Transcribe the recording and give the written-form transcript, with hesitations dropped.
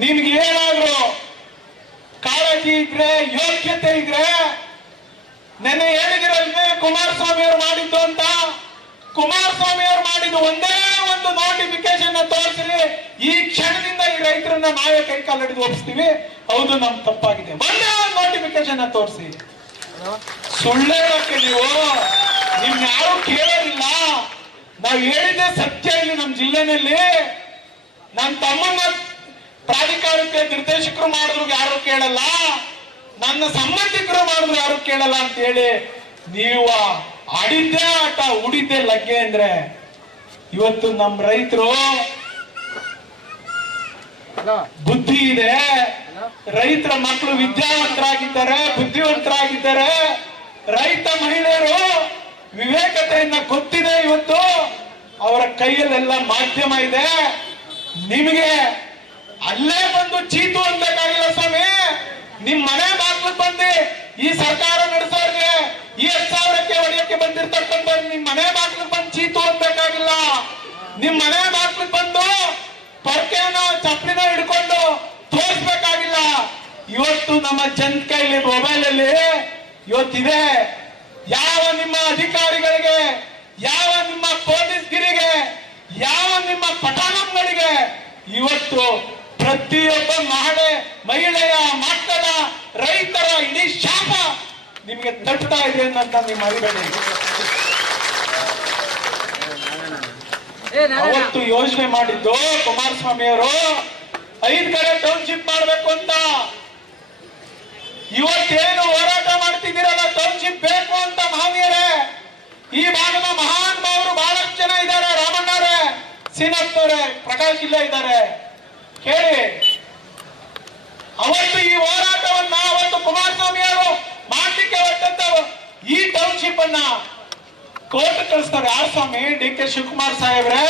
ನಿಮ್ಗೆ ಏನಾದ್ರು ಕಾಳಜಿ ಇದ್ರೆ, ಯೋಗ್ಯತೆ ಇದ್ರೆ, ನೆನ್ನೆ ಹೇಳಿದಿರಲ್ವೇ ಕುಮಾರಸ್ವಾಮಿ ಅವರು ಮಾಡಿದ್ದು ಅಂತ. ಕುಮಾರಸ್ವಾಮಿ ಅವರು ಮಾಡಿದ್ದು ಒಂದೇ ಒಂದು ನೋಟಿಫಿಕೇಶನ್ ತೋರಿಸ್ರಿ, ಈ ಕ್ಷಣದಿಂದ ಈ ರೈತರನ್ನ ನಾವೇ ಕೈ ಕಾಲು ಹಿಡಿದು ಒಪ್ಪಿಸ್ತೀವಿ, ಹೌದು ನಮ್ ತಪ್ಪಾಗಿದೆ, ಒಂದೇ ಒಂದು ನೋಟಿಫಿಕೇಶನ್ ತೋರಿಸಿ. ಸುಳ್ಳೇಳಕ್ಕೆ ನಿಮ್ ಯಾರು ಕೇಳೋದಿಲ್ಲ. ನಾವು ಹೇಳಿದ್ದೆ ಸತ್ಯ. ಇಲ್ಲಿ ನಮ್ ಜಿಲ್ಲೆನಲ್ಲಿ ನನ್ನ ತಮ್ಮನ್ನ ಪ್ರಾಧಿಕಾರಕ್ಕೆ ನಿರ್ದೇಶಕರು ಮಾಡಿದ್ರು ಯಾರು ಕೇಳಲ್ಲ, ನನ್ನ ಸಂಬಂಧಿಕರು ಮಾಡಿದ್ರು ಯಾರು ಕೇಳಲ್ಲ ಅಂತ ಹೇಳಿ ನೀವು ಆಡಿದ್ದೇ ಆಟ, ಉಡಿದ್ದೆ ಲಗ್ಗೆ ಅಂದ್ರೆ ಇವತ್ತು ನಮ್ ರೈತರು ಬುದ್ಧಿ ಇದೆ, ರೈತರ ಮಕ್ಕಳು ವಿದ್ಯಾವಂತರಾಗಿದ್ದಾರೆ, ಬುದ್ಧಿವಂತರಾಗಿದ್ದಾರೆ, ರೈತ ಮಹಿಳೆಯರು ವಿವೇಕತೆಯನ್ನ ಗೊತ್ತಿದೆ. ಇವತ್ತು ಅವರ ಕೈಯಲ್ಲೆಲ್ಲ ಮಾಧ್ಯಮ ಇದೆ. ನಿಮಗೆ ಅಲ್ಲೇ ಬಂದು ಚೀತು ಅನ್ಬೇಕಾಗಿಲ್ಲ ಸ್ವಾಮಿ. ನಿಮ್ ಮನೆ ಬಾಗ್ಲಿಗೆ ಬಂದು ಈ ಸರ್ಕಾರ ನಡೆಸೋರಿಗೆ 7,000ಕ್ಕೆ ಹೊಡೆಯಕ್ಕೆ ಬಂದಿರ್ತಕ್ಕಂಥ ನಿಮ್ ಮನೆ ಬಾಗ್ಲಿಗೆ ಬಂದು ಚೀತು ಅನ್ಬೇಕಾಗಿಲ್ಲ. ನಿಮ್ ಮನೆ ಬಾಗ್ಲಿಗೆ ಬಂದು ಪರ್ಕೆನ ಚಪ್ಪಲಿನ ಹಿಡ್ಕೊಂಡು ತೋರಿಸ್ಬೇಕಾಗಿಲ್ಲ. ಇವತ್ತು ನಮ್ಮ ಜನ ಕೈಲಿ ಮೊಬೈಲ್ ಅಲ್ಲಿ ಇವತ್ತಿದೆ. ಯಾವ ನಿಮ್ಮ ಅಧಿಕಾರಿಗಳಿಗೆ, ಯಾವ ನಿಮ್ಮ ಪೊಲೀಸ್ಗಿರಿಗೆ, ಯಾವ ನಿಮ್ಮ ಪಟಾಣಂಗಳಿಗೆ ಇವತ್ತು ಪ್ರತಿಯೊಬ್ಬ ಮಹಿಳೆಯ, ಮಕ್ಕಳ, ರೈತರ ಇಡೀ ಶಾಪ ನಿಮಗೆ ತಟ್ತಾ ಇದೆ ಅಂತ ನೀವು ಅರಿಬೇಡಿ. ಅವತ್ತು ಯೋಜನೆ ಮಾಡಿದ್ದು ಕುಮಾರಸ್ವಾಮಿ ಅವರು 5 ಕಡೆ ಟೌನ್ಶಿಪ್ ಮಾಡಬೇಕು ಅಂತ. ಇವತ್ತೇನು ಹೋರಾಟ ಮಾಡ್ತಿದ್ದೀರಲ್ಲ, ಟೌನ್ಶಿಪ್ ಬೇಕು ಅಂತ ಮಹನೀಯರೇ, ಈ ಭಾಗದ ಮಹಾನ್ ಭಾವರು ಬಹಳಷ್ಟು ಜನ ಇದ್ದಾರೆ. ರಾಮಣ್ಣರೇ, ಸೀನಪ್ಪನವರೇ, ಪ್ರಕಾಶ್ ಇಲ್ಲೇ ಇದ್ದಾರೆ, ಕೇಳಿ. ಅವತ್ತು ಈ ಹೋರಾಟವನ್ನ ಅವತ್ತು ಕುಮಾರಸ್ವಾಮಿ ಅವರು ಮಾಡ್ಲಿಕ್ಕೆ ಹೊರಟಂತ ಈ ಟೌನ್ಶಿಪ್ ಅನ್ನ ಕೋರ್ಟ್ ಕಳಿಸ್ತಾರೆ. ಯಾರು ಸ್ವಾಮಿ? ಡಿ ಕೆ ಶಿವಕುಮಾರ್ ಸಾಹೇಬ್ರೆ.